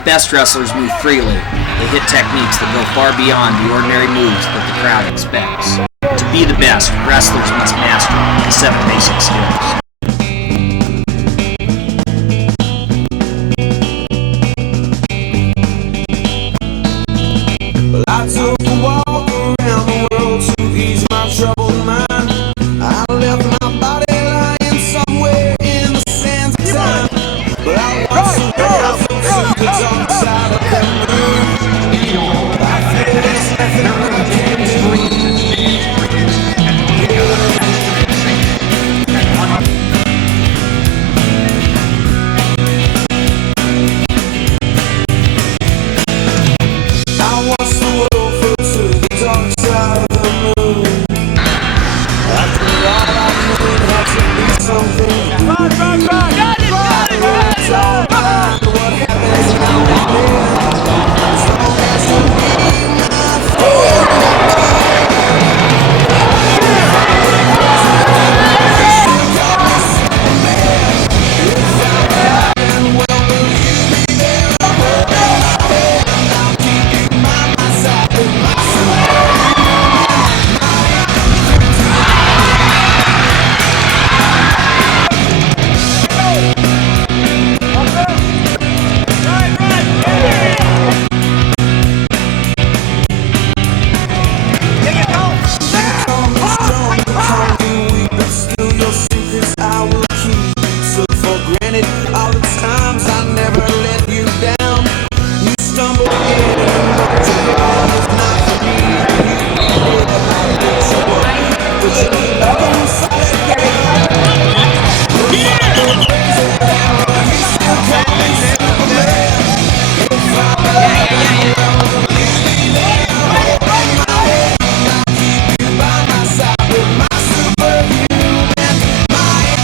The best wrestlers move freely. They hit techniques that go far beyond the ordinary moves that the crowd expects. To be the best, wrestlers must master the 7 basic skills. I took a walk around the world to ease my troubled mind. I left my body lying somewhere in the sands of time. But I want to go to the dark side of the moon. I feel there's nothing I can do. I watch the world float to the dark side of the moon. After all I could had to be something. Got it! It's all about what happens now and then. As long as you be my friend. Still your secrets I will keep. Took for granted all the times I never let you down. You stumbled in and walked away. It's not for me. You did about it, but you love him so you still call me Superman. If I'm alive, you be there, holding my hand. I'll keep you by my side with my superhuman mind.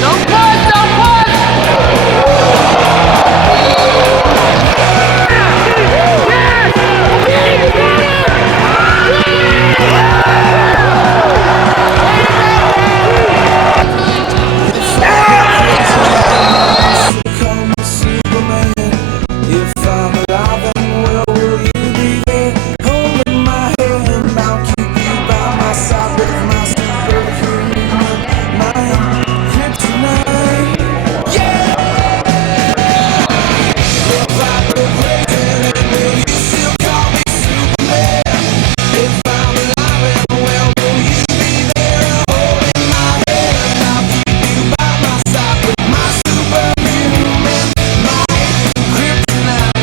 Don't push! Don't push! Call me Superman. If I'm alive and well, will you be there? Holding my hand, I'll keep you by my side with my superhuman mind. Kryptonite. If I go crazy, will you still call me Superman? If I'm alive and well, will you be there? Holding my hand, I'll keep you by my side with my superhuman mind. Kryptonite.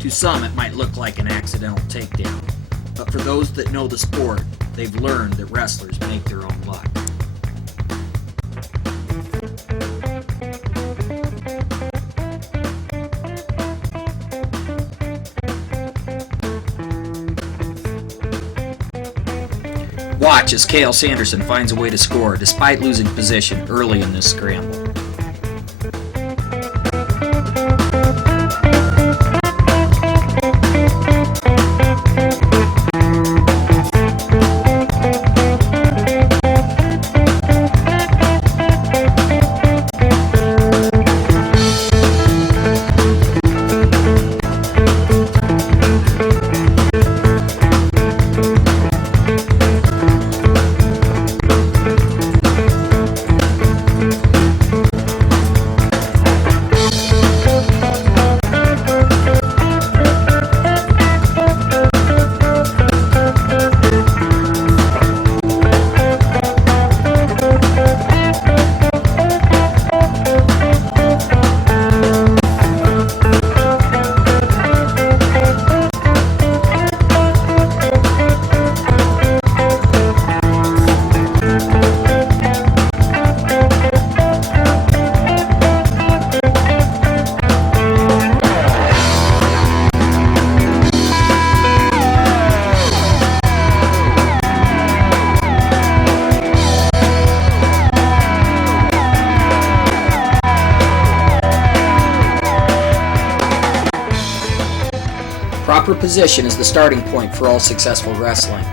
To some, it might look like an accidental takedown, but for those that know the sport, they've learned that wrestlers make their own luck. Watch as Cael Sanderson finds a way to score despite losing position early in this scramble. proper position is the starting point for all successful wrestling.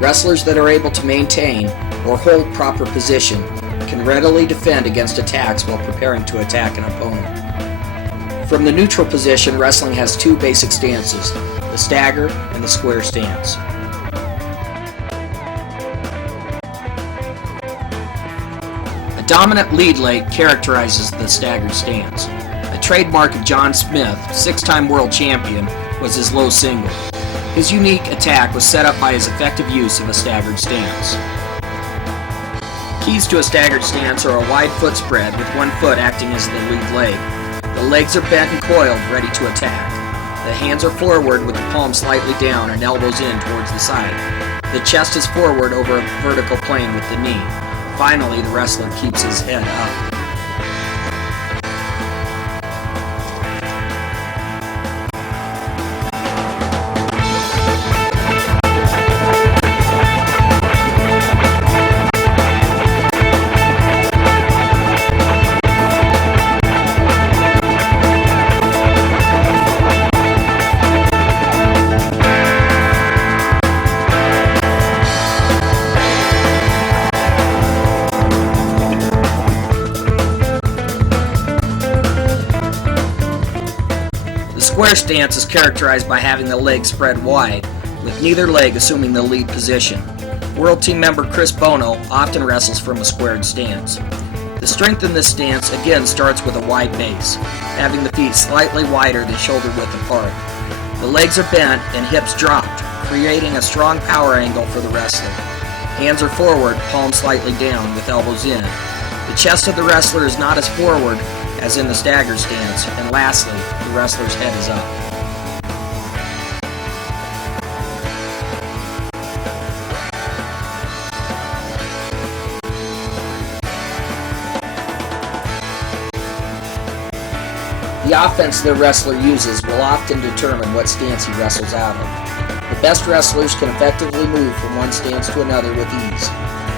Wrestlers that are able to maintain or hold proper position can readily defend against attacks while preparing to attack an opponent. From the neutral position, wrestling has two basic stances, the stagger and the square stance. A dominant lead leg characterizes the staggered stance. A trademark of John Smith, six-time world champion, was his low single. His unique attack was set up by his effective use of a staggered stance. Keys to a staggered stance are a wide foot spread with one foot acting as the lead leg. The legs are bent and coiled, ready to attack. The hands are forward with the palms slightly down and elbows in towards the side. The chest is forward over a vertical plane with the knee. Finally, the wrestler keeps his head up. The square stance is characterized by having the legs spread wide, with neither leg assuming the lead position. World Team member Chris Bono often wrestles from a squared stance. The strength in this stance again starts with a wide base, having the feet slightly wider than shoulder width apart. The legs are bent and hips dropped, creating a strong power angle for the wrestler. Hands are forward, palms slightly down, with elbows in. The chest of the wrestler is not as forward as in the stagger stance, and lastly, the wrestler's head is up. The offense the wrestler uses will often determine what stance he wrestles out of. The best wrestlers can effectively move from one stance to another with ease,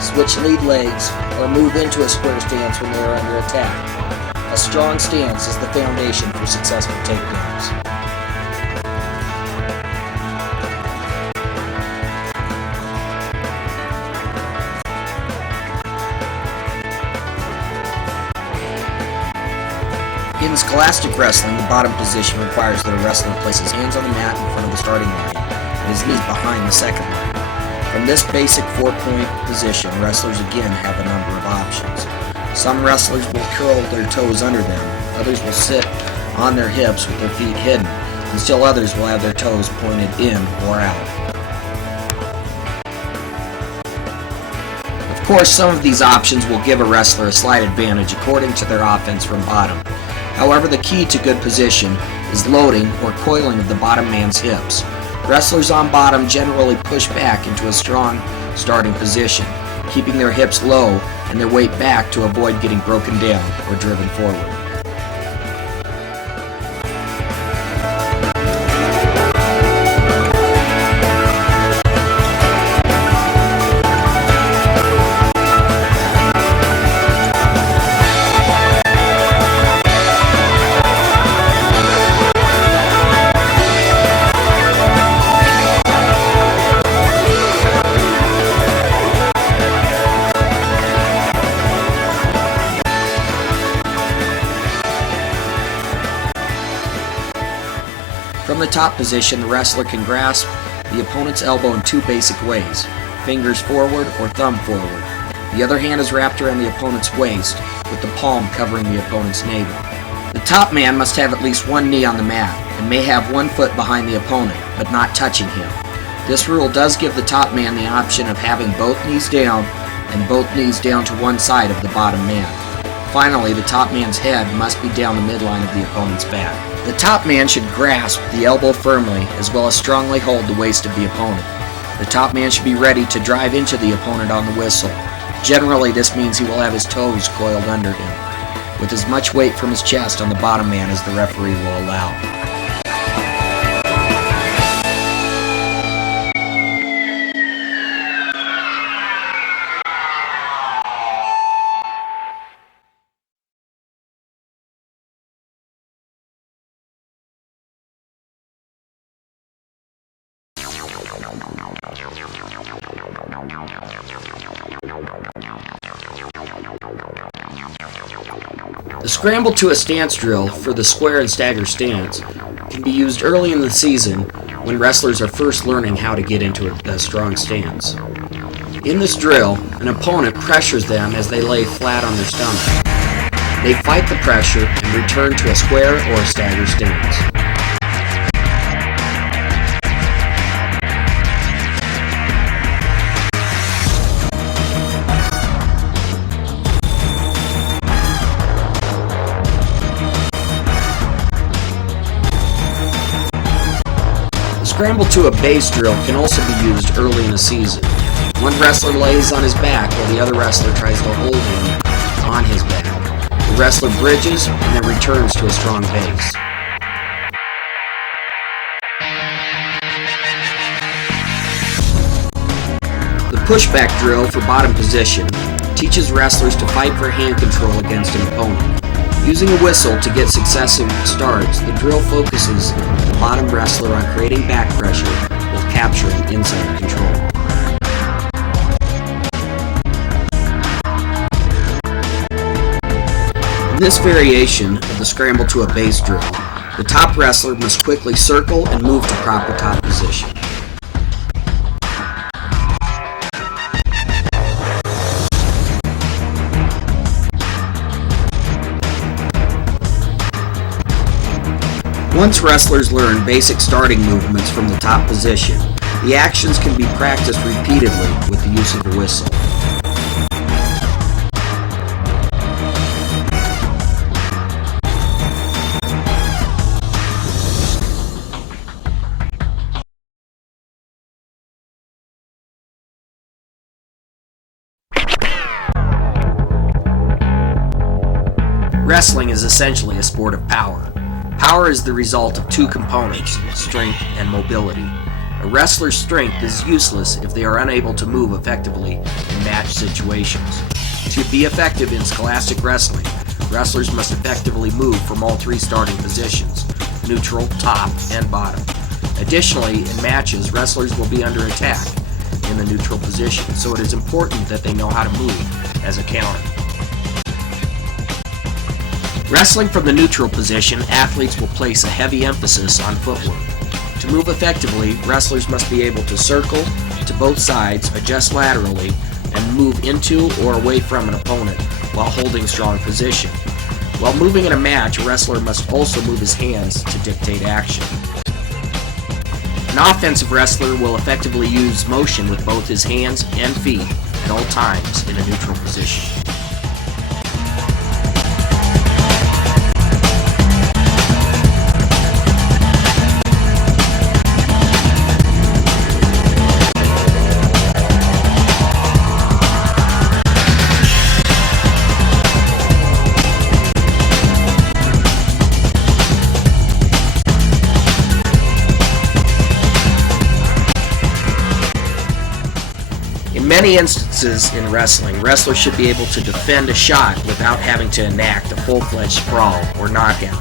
switch lead legs, or move into a square stance when they are under attack. A strong stance is the foundation for successful takedowns. In scholastic wrestling, the bottom position requires that a wrestler places hands on the mat in front of the starting line and his knees behind the second line. From this basic four-point position, wrestlers again have a number of options. Some wrestlers will curl their toes under them, others will sit on their hips with their feet hidden, and still others will have their toes pointed in or out. Of course, some of these options will give a wrestler a slight advantage according to their offense from bottom. However, the key to good position is loading or coiling of the bottom man's hips. Wrestlers on bottom generally push back into a strong starting position, keeping their hips low and their weight back to avoid getting broken down or driven forward. From the top position, the wrestler can grasp the opponent's elbow in two basic ways, fingers forward or thumb forward. The other hand is wrapped around the opponent's waist, with the palm covering the opponent's navel. The top man must have at least one knee on the mat, and may have one foot behind the opponent, but not touching him. This rule does give the top man the option of having both knees down, and both knees down to one side of the bottom man. Finally, the top man's head must be down the midline of the opponent's back. The top man should grasp the elbow firmly as well as strongly hold the waist of the opponent. The top man should be ready to drive into the opponent on the whistle. Generally, this means he will have his toes coiled under him, with as much weight from his chest on the bottom man as the referee will allow. The scramble to a stance drill for the square and stagger stance can be used early in the season when wrestlers are first learning how to get into a strong stance. In this drill, an opponent pressures them as they lay flat on their stomach. They fight the pressure and return to a square or a stagger stance. The scramble to a base drill can also be used early in a season. One wrestler lays on his back while the other wrestler tries to hold him on his back. The wrestler bridges and then returns to a strong base. The pushback drill for bottom position teaches wrestlers to fight for hand control against an opponent. Using a whistle to get successive starts, the drill focuses the bottom wrestler on creating back pressure while capturing inside control. In this variation of the scramble to a base drill, the top wrestler must quickly circle and move to proper top position. Once wrestlers learn basic starting movements from the top position, the actions can be practiced repeatedly with the use of a whistle. Wrestling is essentially a sport of power. Power is the result of two components, strength and mobility. A wrestler's strength is useless if they are unable to move effectively in match situations. To be effective in scholastic wrestling, wrestlers must effectively move from all three starting positions, neutral, top, and bottom. Additionally, in matches, wrestlers will be under attack in the neutral position, so it is important that they know how to move as a counter. Wrestling from the neutral position, athletes will place a heavy emphasis on footwork. To move effectively, wrestlers must be able to circle to both sides, adjust laterally, and move into or away from an opponent while holding strong position. While moving in a match, a wrestler must also move his hands to dictate action. An offensive wrestler will effectively use motion with both his hands and feet at all times in a neutral position. In many instances in wrestling, wrestlers should be able to defend a shot without having to enact a full-fledged sprawl or knockout.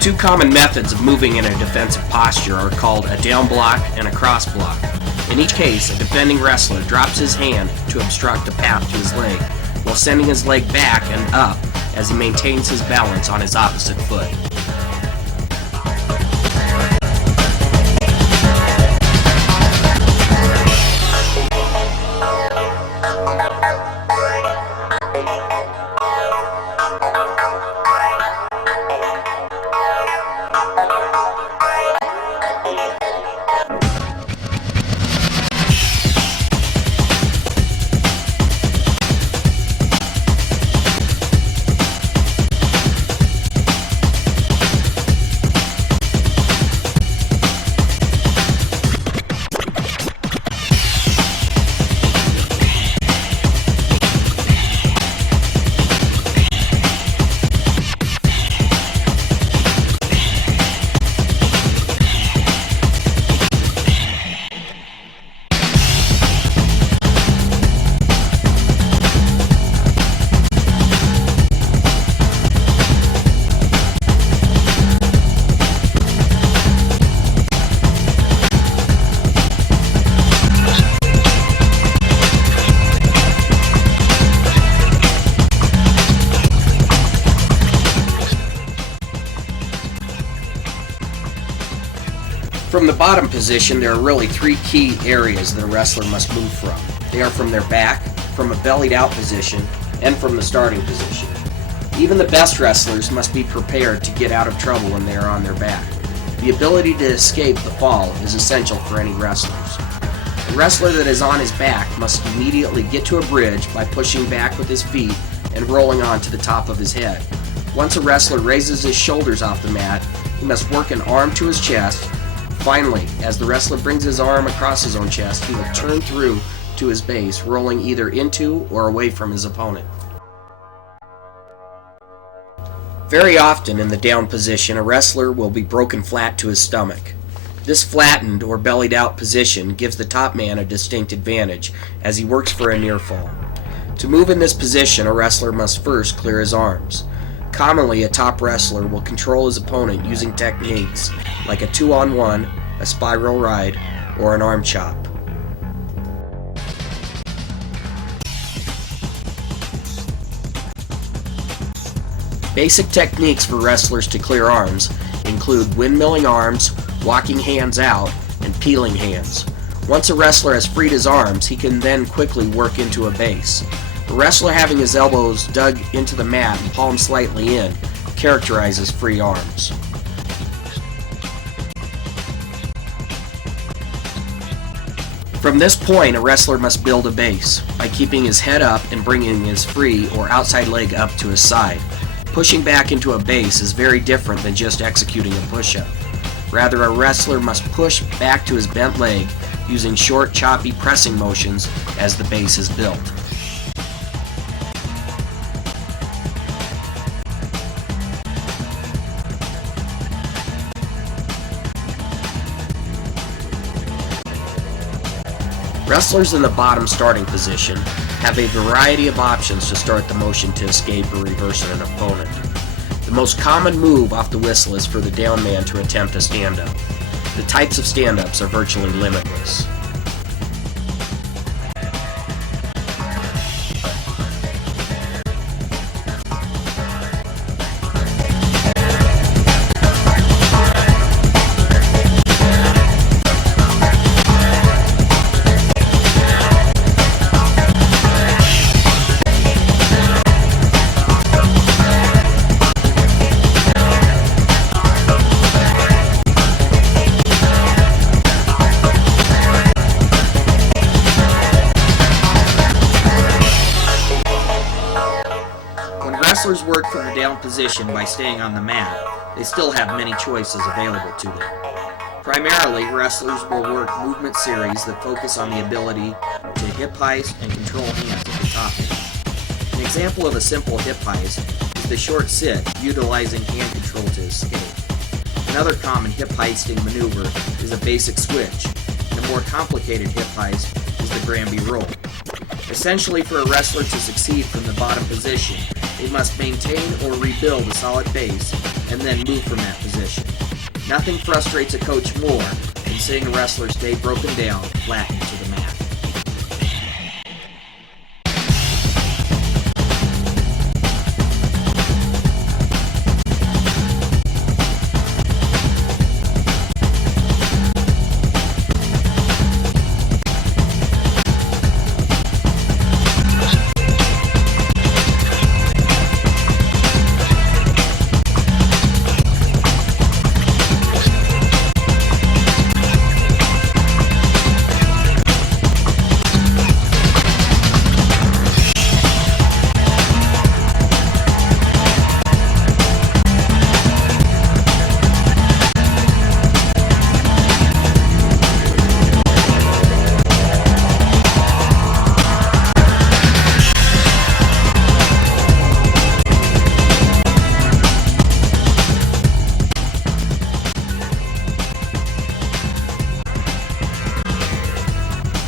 Two common methods of moving in a defensive posture are called a down block and a cross block. In each case, a defending wrestler drops his hand to obstruct a path to his leg, while sending his leg back and up as he maintains his balance on his opposite foot. From the bottom position, there are really three key areas that a wrestler must move from. They are from their back, from a bellied out position, and from the starting position. Even the best wrestlers must be prepared to get out of trouble when they are on their back. The ability to escape the fall is essential for any wrestlers. A wrestler that is on his back must immediately get to a bridge by pushing back with his feet and rolling onto the top of his head. Once a wrestler raises his shoulders off the mat, he must work an arm to his chest. Finally, as the wrestler brings his arm across his own chest, he will turn through to his base, rolling either into or away from his opponent. Very often in the down position, a wrestler will be broken flat to his stomach. This flattened or bellied out position gives the top man a distinct advantage as he works for a near fall. To move in this position, a wrestler must first clear his arms. Commonly, a top wrestler will control his opponent using techniques like a 2-on-1, a spiral ride, or an arm chop. Basic techniques for wrestlers to clear arms include windmilling arms, walking hands out, and peeling hands. Once a wrestler has freed his arms, he can then quickly work into a base. A wrestler having his elbows dug into the mat and palms slightly in characterizes free arms. From this point, a wrestler must build a base by keeping his head up and bringing his free or outside leg up to his side. Pushing back into a base is very different than just executing a push-up. Rather, a wrestler must push back to his bent leg using short, choppy pressing motions as the base is built. Wrestlers in the bottom starting position have a variety of options to start the motion to escape or reverse an opponent. The most common move off the whistle is for the down man to attempt a stand-up. The types of stand-ups are virtually limitless. Wrestlers work from the down position by staying on the mat. They still have many choices available to them. Primarily, wrestlers will work movement series that focus on the ability to hip heist and control hands at the top end. An example of a simple hip heist is the short sit, utilizing hand control to escape. Another common hip heisting maneuver is a basic switch, and a more complicated hip heist is the Granby roll. Essentially, for a wrestler to succeed from the bottom position, they must maintain or rebuild a solid base and then move from that position. Nothing frustrates a coach more than seeing a wrestler stay broken down flat into the mat.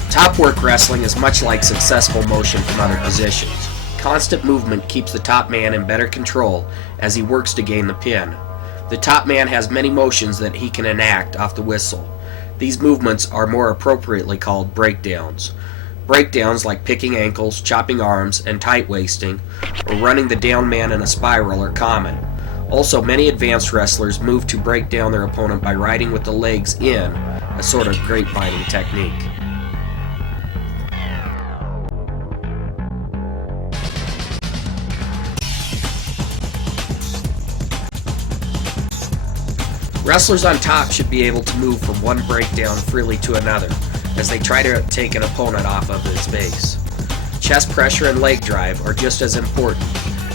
Top work wrestling is much like successful motion from other positions. Constant movement keeps the top man in better control as he works to gain the pin. The top man has many motions that he can enact off the whistle. These movements are more appropriately called breakdowns. Breakdowns like picking ankles, chopping arms, and tight waisting, or running the down man in a spiral are common. Also, many advanced wrestlers move to break down their opponent by riding with the legs in, a sort of grapevining technique. Wrestlers on top should be able to move from one breakdown freely to another, as they try to take an opponent off of his base. Chest pressure and leg drive are just as important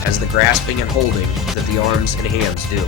as the grasping and holding that the arms and hands do.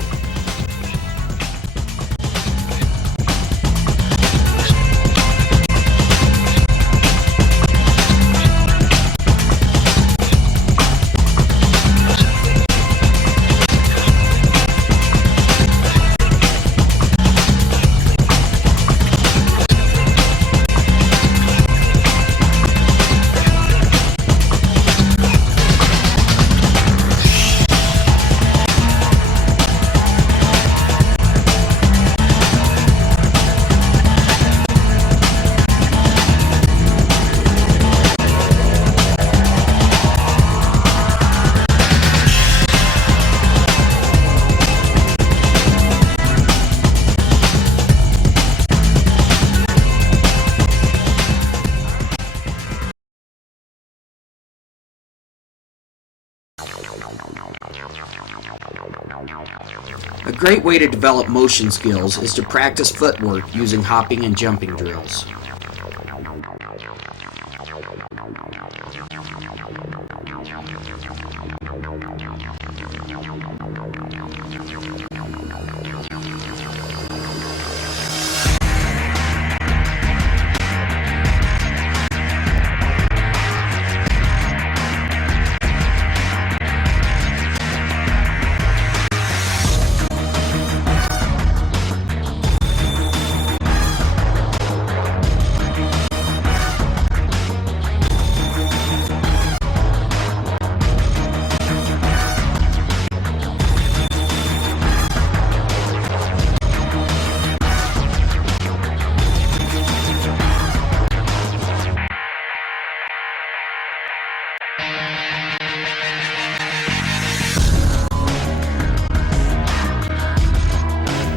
A great way to develop motion skills is to practice footwork using hopping and jumping drills.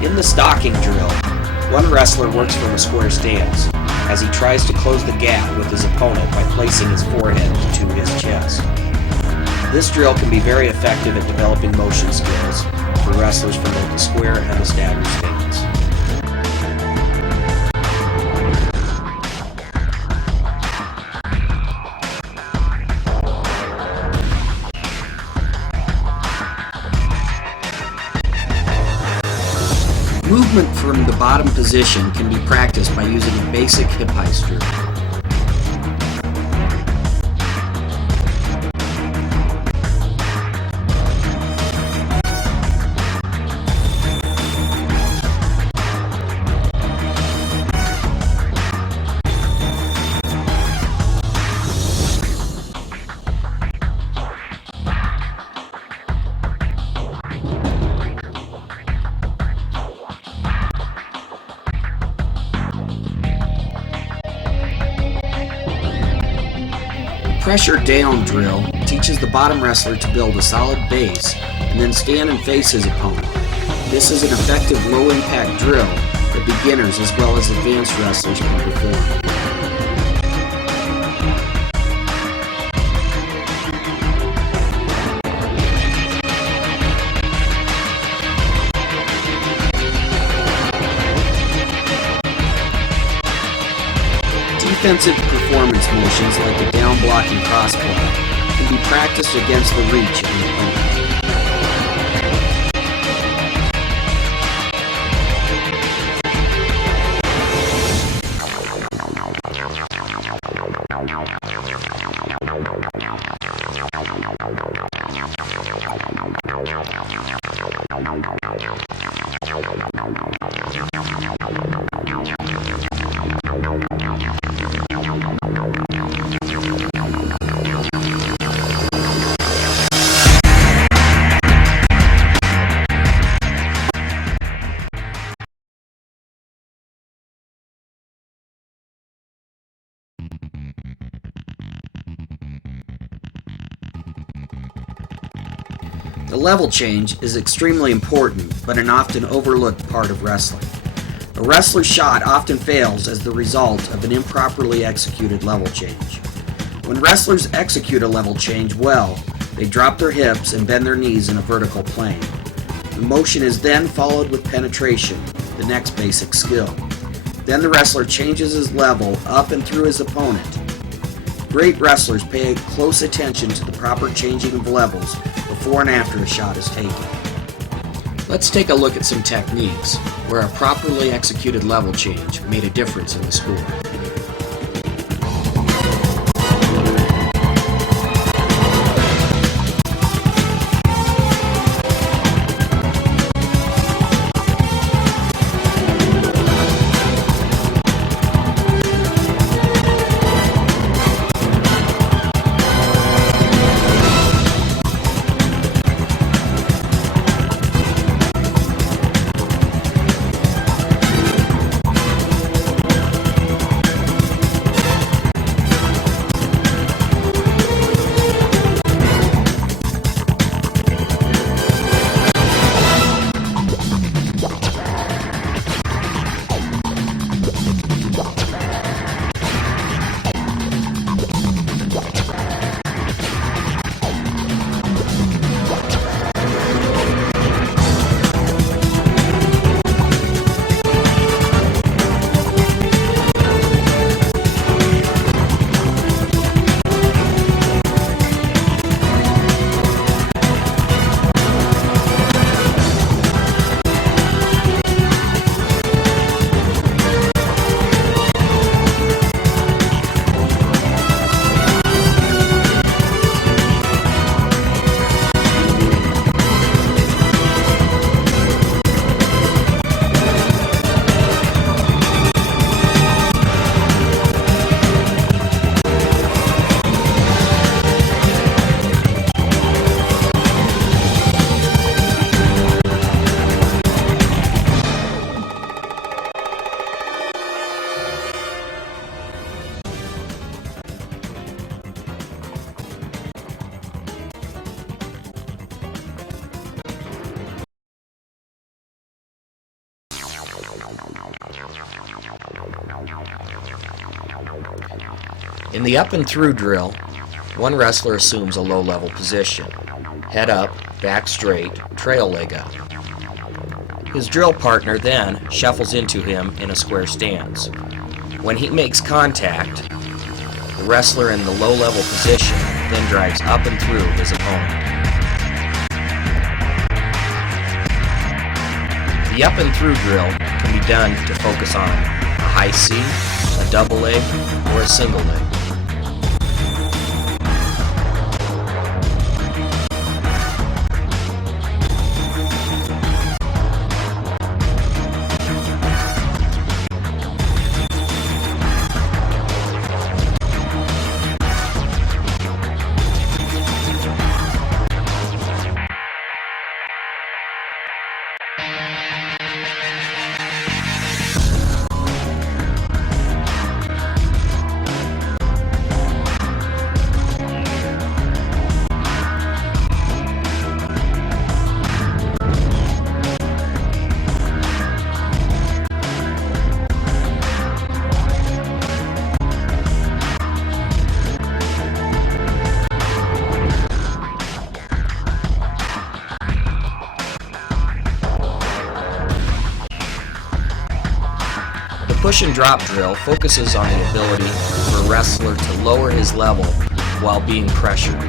In the stocking drill, one wrestler works from a square stance as he tries to close the gap with his opponent by placing his forehead to his chest. This drill can be very effective at developing motion skills for wrestlers from both the square and the stagger stance. Movement from the bottom position can be practiced by using a basic hip heist drill. Pressure down drill teaches the bottom wrestler to build a solid base and then stand and face his opponent. This is an effective low impact drill that beginners as well as advanced wrestlers can perform. Defensive performance motions like the down block and cross block can be practiced against the reach of the opponent. The level change is extremely important, but an often overlooked part of wrestling. A wrestler's shot often fails as the result of an improperly executed level change. When wrestlers execute a level change well, they drop their hips and bend their knees in a vertical plane. The motion is then followed with penetration, the next basic skill. Then the wrestler changes his level up and through his opponent. Great wrestlers pay close attention to the proper changing of levels before and after a shot is taken. Let's take a look at some techniques where a properly executed level change made a difference in the score. In the up and through drill, one wrestler assumes a low-level position. Head up, back straight, trail leg up. His drill partner then shuffles into him in a square stance. When he makes contact, the wrestler in the low-level position then drives up and through his opponent. The up and through drill can be done to focus on a high C, a double leg, or a single leg. The push and drop drill focuses on the ability for a wrestler to lower his level while being pressured.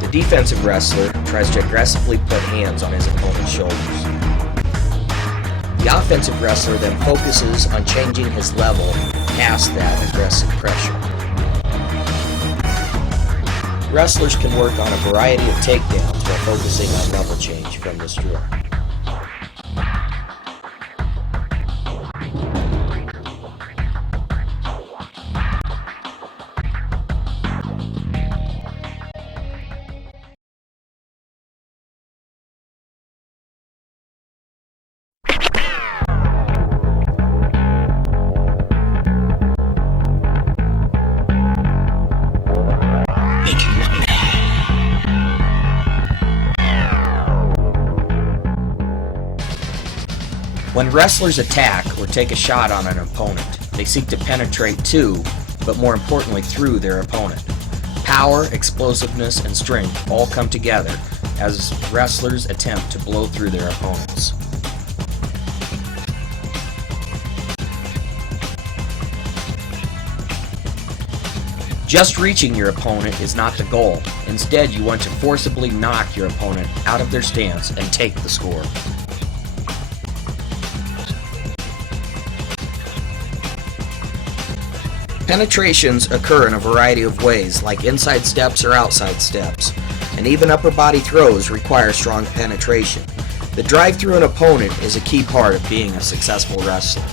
The defensive wrestler tries to aggressively put hands on his opponent's shoulders. The offensive wrestler then focuses on changing his level past that aggressive pressure. Wrestlers can work on a variety of takedowns while focusing on level change from this drill. When wrestlers attack or take a shot on an opponent, they seek to penetrate to, but more importantly through their opponent. Power, explosiveness, and strength all come together as wrestlers attempt to blow through their opponents. Just reaching your opponent is not the goal. Instead, you want to forcibly knock your opponent out of their stance and take the score. Penetrations occur in a variety of ways, like inside steps or outside steps, and even upper body throws require strong penetration. The drive through an opponent is a key part of being a successful wrestler.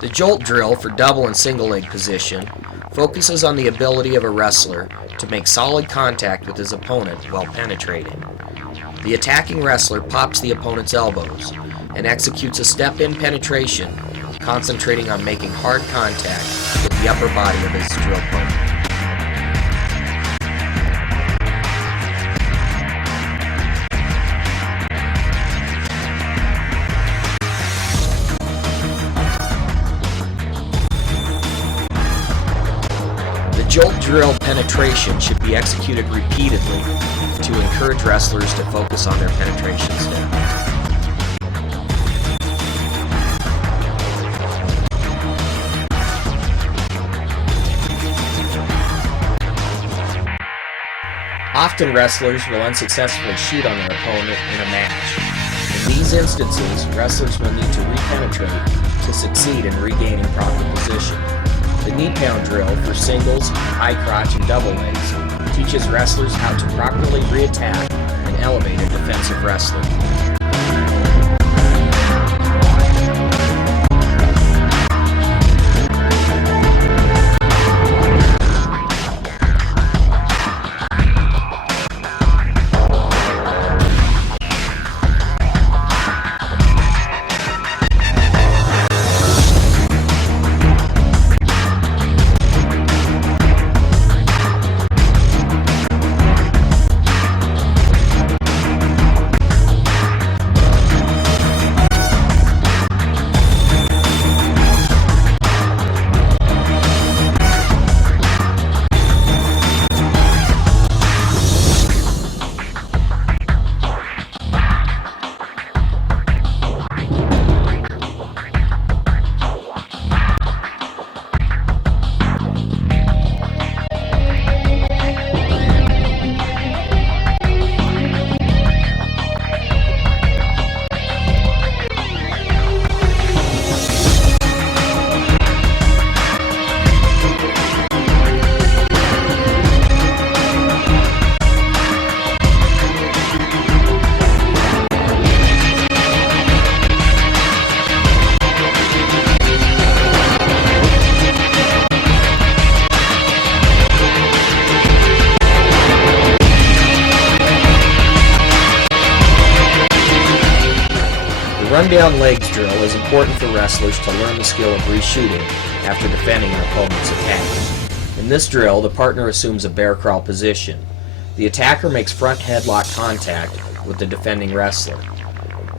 The jolt drill for double and single leg position focuses on the ability of a wrestler to make solid contact with his opponent while penetrating. The attacking wrestler pops the opponent's elbows and executes a step-in penetration, concentrating on making hard contact with the upper body of his drill partner. Jolt drill penetration should be executed repeatedly to encourage wrestlers to focus on their penetration step. Often wrestlers will unsuccessfully shoot on their opponent in a match. In these instances, wrestlers will need to re-penetrate to succeed in regaining proper position. The knee pound drill for singles, high crotch, and double legs teaches wrestlers how to properly re-attack and elevate a defensive wrestler. rundown legs drill is important for wrestlers to learn the skill of reshooting after defending an opponent's attack. In this drill, the partner assumes a bear crawl position. The attacker makes front headlock contact with the defending wrestler.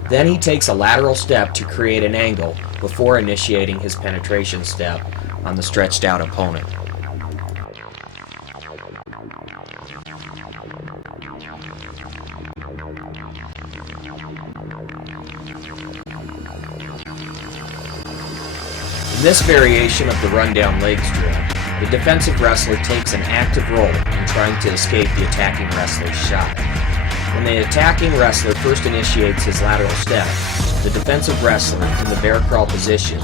Then he takes a lateral step to create an angle before initiating his penetration step on the stretched out opponent. In this variation of the rundown legs drill, the defensive wrestler takes an active role in trying to escape the attacking wrestler's shot. When the attacking wrestler first initiates his lateral step, the defensive wrestler in the bear crawl position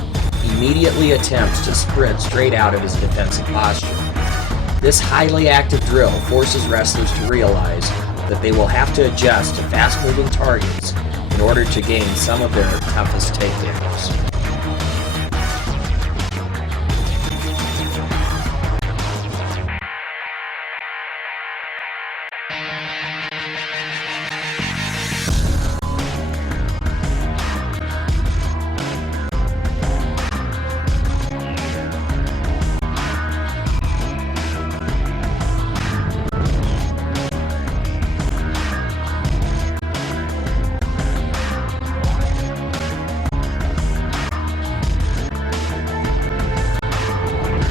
immediately attempts to sprint straight out of his defensive posture. This highly active drill forces wrestlers to realize that they will have to adjust to fast-moving targets in order to gain some of their toughest takedowns.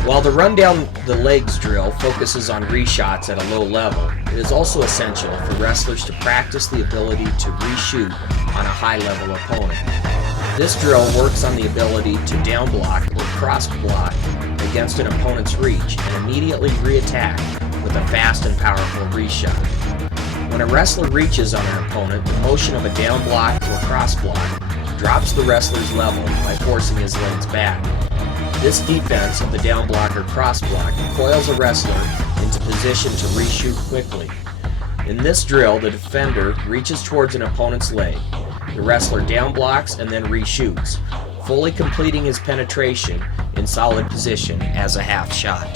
While the rundown the legs drill focuses on reshots at a low level, it is also essential for wrestlers to practice the ability to reshoot on a high-level opponent. This drill works on the ability to down block or cross block against an opponent's reach and immediately re-attack with a fast and powerful reshot. When a wrestler reaches on an opponent, the motion of a down block or cross block drops the wrestler's level by forcing his legs back. This defense of the down block or cross block coils a wrestler into position to reshoot quickly. In this drill, the defender reaches towards an opponent's leg. The wrestler down blocks and then reshoots, fully completing his penetration in solid position as a half shot.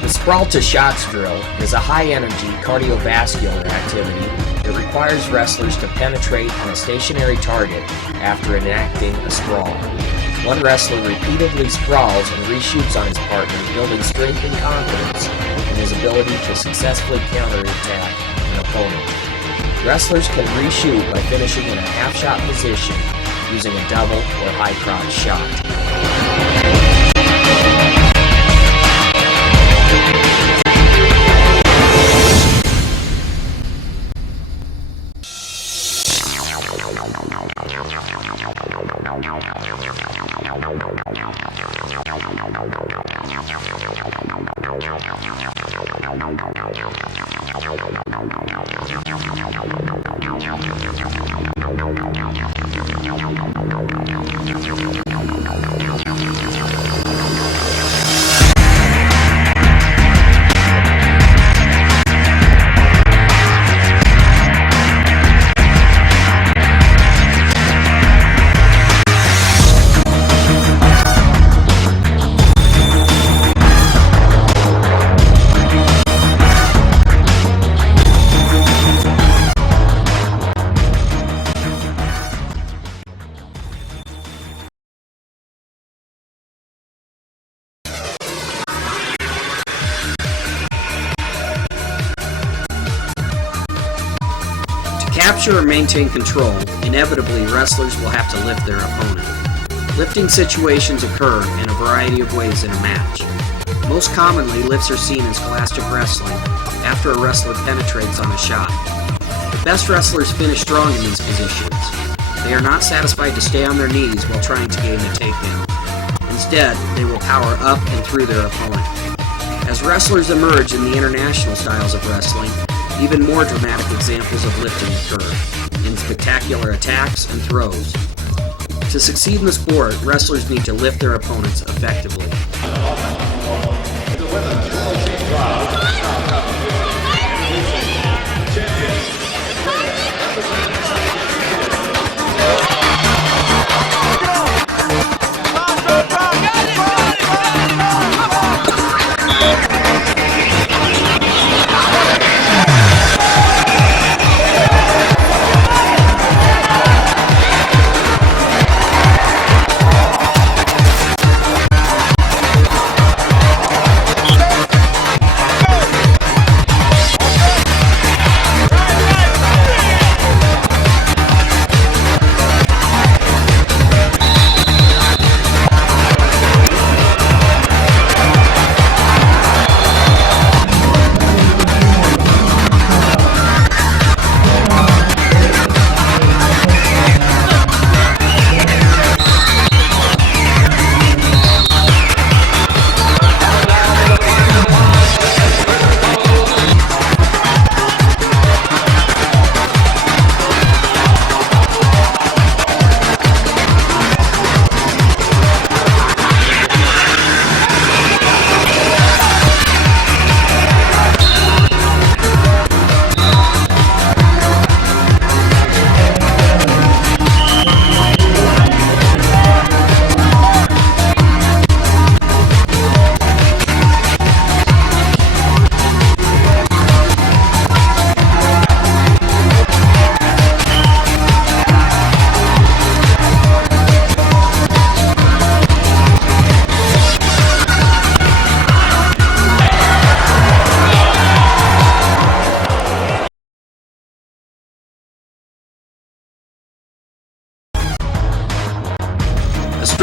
The sprawl to shots drill is a high-energy cardiovascular activity that requires wrestlers to penetrate on a stationary target after enacting a sprawl. One wrestler repeatedly sprawls and reshoots on his partner, building strength and confidence in his ability to successfully counterattack an opponent. Wrestlers can reshoot by finishing in a half-shot position using a double or high-crotch shot. To capture or maintain control, inevitably wrestlers will have to lift their opponent. Lifting situations occur in a variety of ways in a match. Most commonly, lifts are seen in scholastic wrestling after a wrestler penetrates on a shot. The best wrestlers finish strong in these positions. They are not satisfied to stay on their knees while trying to gain a takedown. Instead, they will power up and through their opponent. As wrestlers emerge in the international styles of wrestling, even more dramatic examples of lifting occur, in spectacular attacks and throws. To succeed in the sport, wrestlers need to lift their opponents effectively. Got it!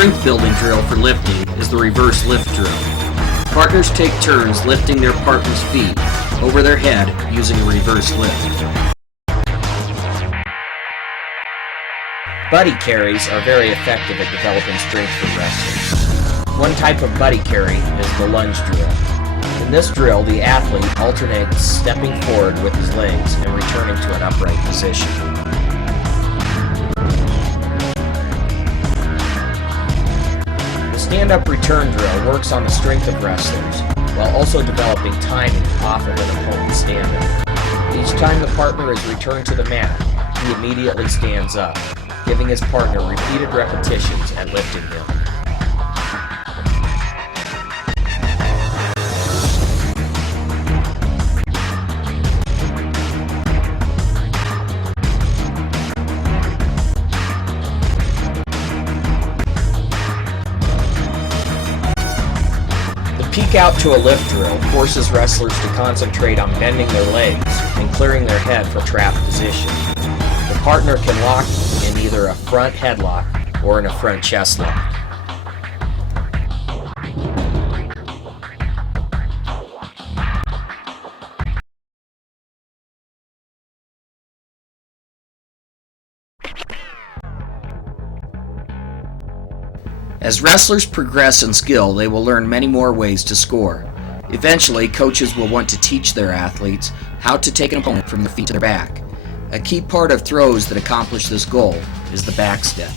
strength building drill for lifting is the reverse lift drill. Partners take turns lifting their partner's feet over their head using a reverse lift. Buddy carries are very effective at developing strength for wrestlers. One type of buddy carry is the lunge drill. In this drill, the athlete alternates stepping forward with his legs and returning to an upright position. The stand-up return drill works on the strength of wrestlers while also developing timing off of an opponent's stand-up. Each time the partner is returned to the mat, he immediately stands up, giving his partner repeated repetitions at lifting him. Peek out to a lift drill forces wrestlers to concentrate on bending their legs and clearing their head from trapped position. The partner can lock in either a front headlock or in a front chest lock. As wrestlers progress in skill, they will learn many more ways to score. Eventually, coaches will want to teach their athletes how to take an opponent from their feet to their back. A key part of throws that accomplish this goal is the back step.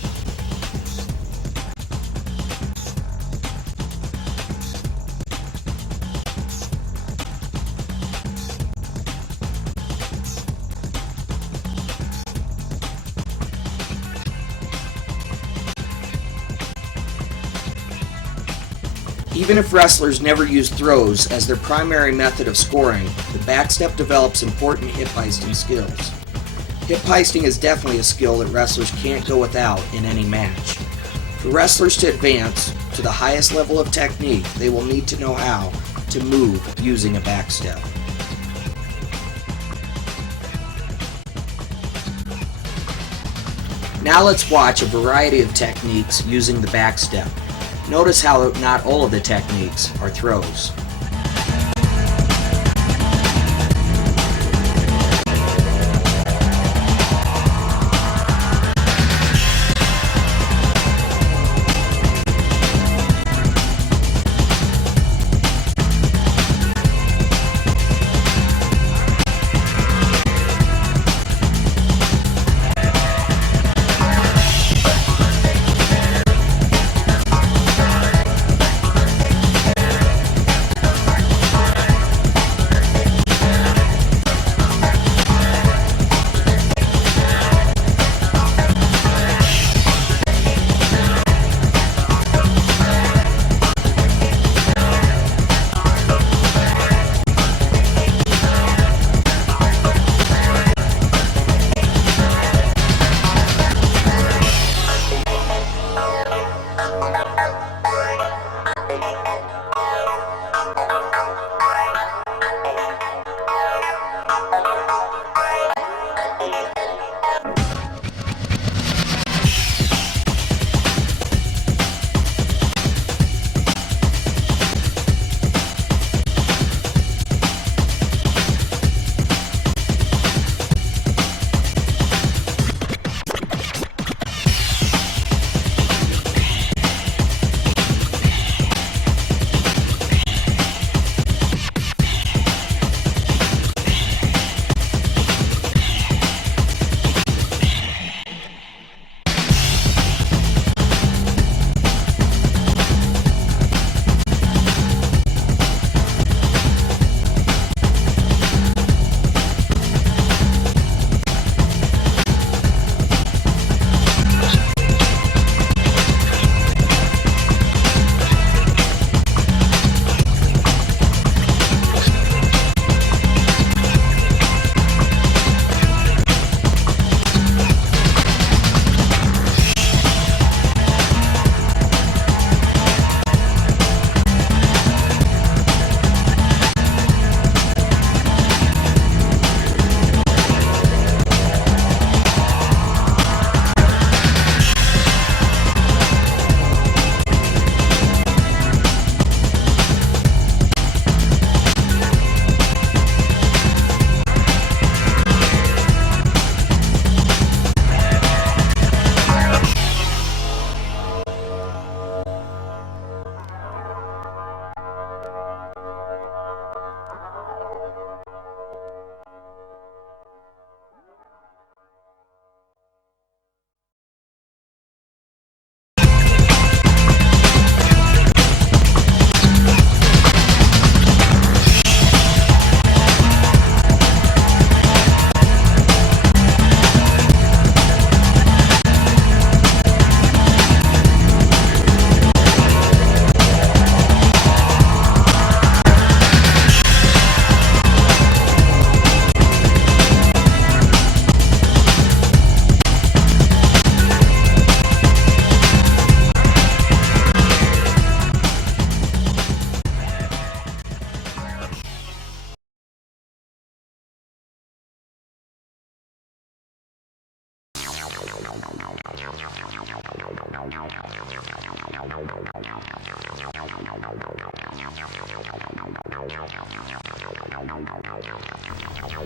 Even if wrestlers never use throws as their primary method of scoring, the backstep develops important hip heisting skills. Hip heisting is definitely a skill that wrestlers can't go without in any match. For wrestlers to advance to the highest level of technique, they will need to know how to move using a backstep. Now let's watch a variety of techniques using the backstep. Notice how not all of the techniques are throws.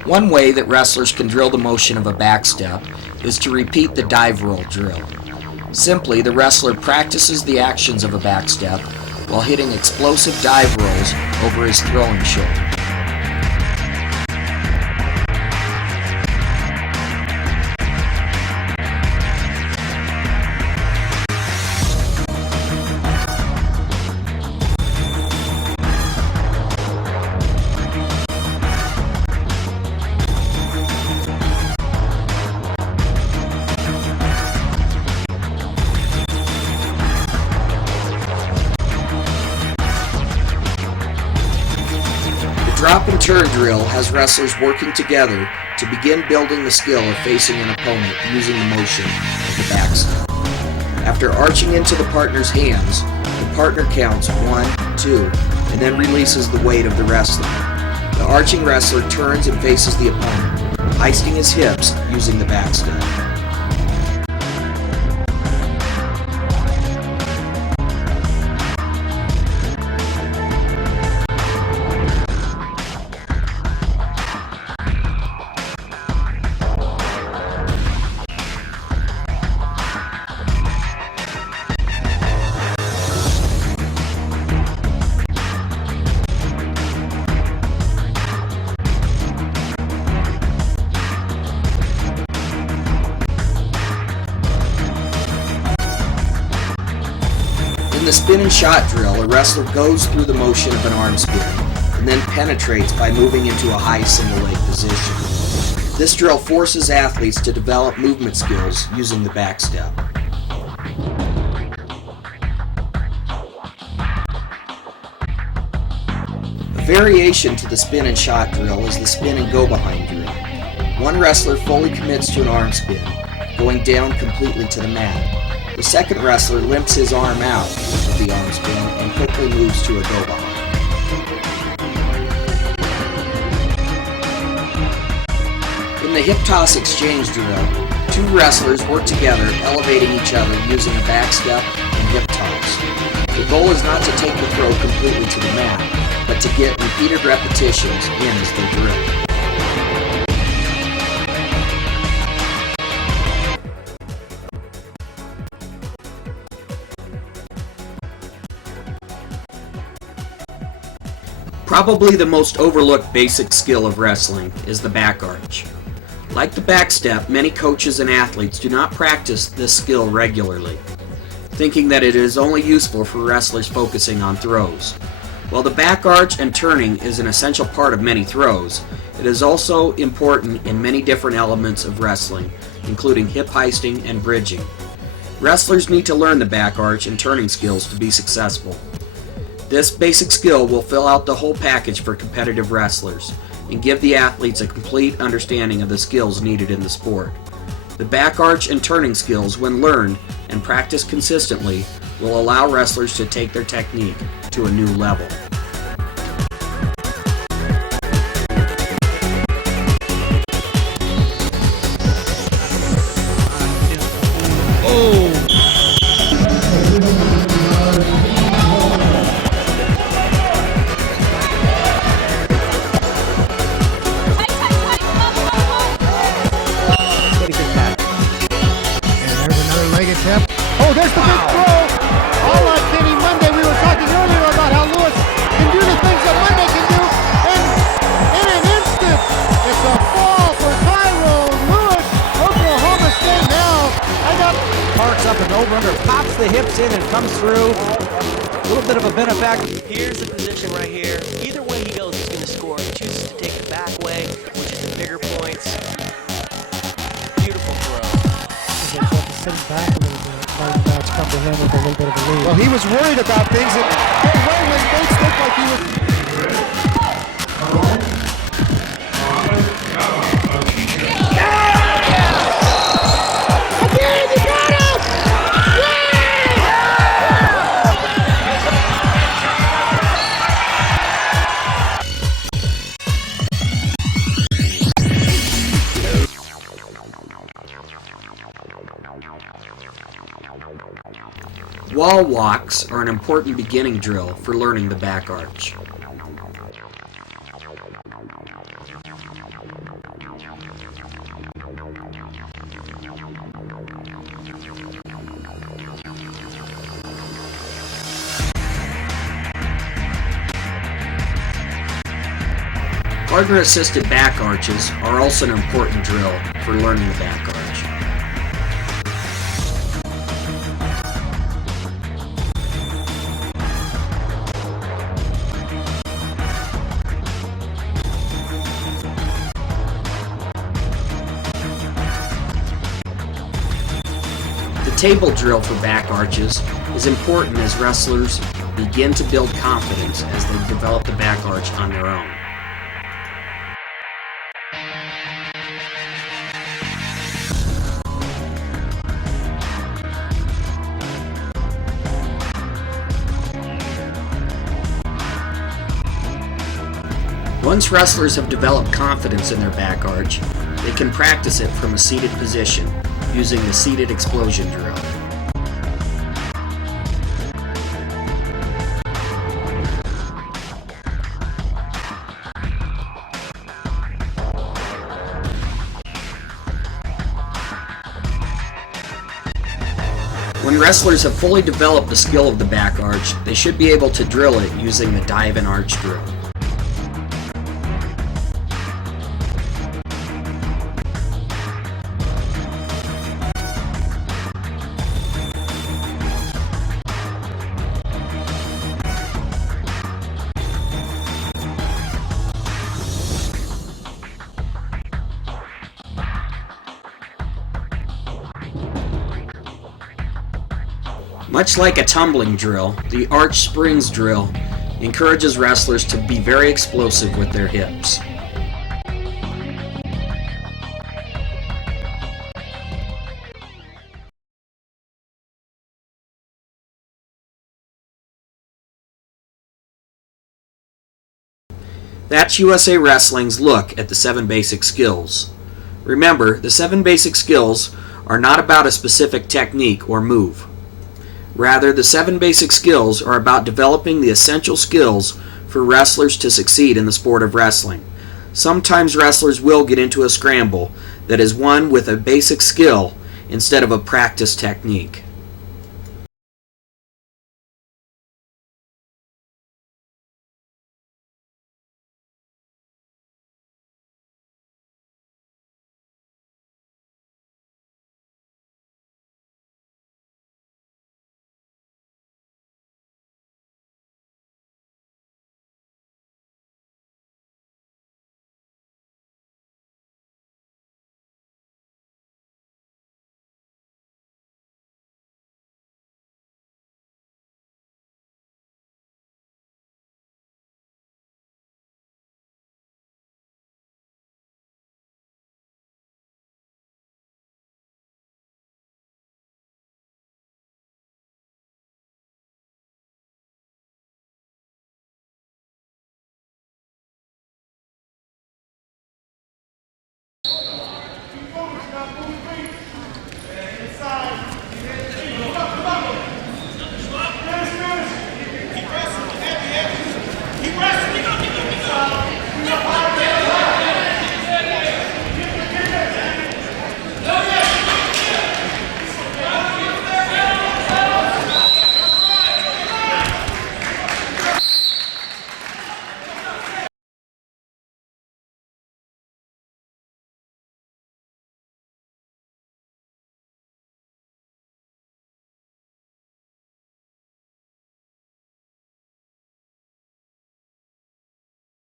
One way that wrestlers can drill the motion of a backstep is to repeat the dive roll drill. Simply, the wrestler practices the actions of a backstep while hitting explosive dive rolls over his throwing shoulder. Drop and turn drill has wrestlers working together to begin building the skill of facing an opponent using the motion of the backstep. After arching into the partner's hands, the partner counts 1, 2, and then releases the weight of the wrestler. The arching wrestler turns and faces the opponent, heisting his hips using the backstep. In the spin and shot drill, a wrestler goes through the motion of an arm spin and then penetrates by moving into a high single leg position. This drill forces athletes to develop movement skills using the backstep. A variation to the spin and shot drill is the spin and go behind drill. One wrestler fully commits to an arm spin, going down completely to the mat. The second wrestler limps his arm out of the arm spin and quickly moves to a go behind. In the hip toss exchange drill, two wrestlers work together, elevating each other using a backstep and hip toss. The goal is not to take the throw completely to the mat, but to get repeated repetitions in as they drill. Probably the most overlooked basic skill of wrestling is the back arch. Like the backstep, many coaches and athletes do not practice this skill regularly, thinking that it is only useful for wrestlers focusing on throws. While the back arch and turning is an essential part of many throws, it is also important in many different elements of wrestling, including hip heisting and bridging. Wrestlers need to learn the back arch and turning skills to be successful. This basic skill will fill out the whole package for competitive wrestlers and give the athletes a complete understanding of the skills needed in the sport. The back arch and turning skills, when learned and practiced consistently, will allow wrestlers to take their technique to a new level. Oh, there's the big throw! All on Kenny Monday. We were talking earlier about how Lewis can do the things that Monday can do, and in an instant, it's a fall for Tyrone Lewis. Oklahoma State now. Parks up and over under, pops the hips in and comes through. A little bit of a benefact. Here's the position right here. Either way he goes, he's going to score. He chooses to take the back way, which is the bigger points. Beautiful throw. Sitting back a little bit, letting Bates come to him with a little bit of a lead. Well, he was worried about things, and right when Bates looked like he was. Again, you got him! Wall walks are an important beginning drill for learning the back arch. Partner-assisted back arches are also an important drill for learning the back arch. The table drill for back arches is important as wrestlers begin to build confidence as they develop the back arch on their own. Once wrestlers have developed confidence in their back arch, they can practice it from a seated position using the seated explosion drill. When wrestlers have fully developed the skill of the back arch, they should be able to drill it using the dive and arch drill. Much like a tumbling drill, the arch springs drill encourages wrestlers to be very explosive with their hips. That's USA Wrestling's look at the 7 basic skills. Remember, the 7 basic skills are not about a specific technique or move. Rather, the 7 basic skills are about developing the essential skills for wrestlers to succeed in the sport of wrestling. Sometimes wrestlers will get into a scramble that is won with a basic skill instead of a practice technique.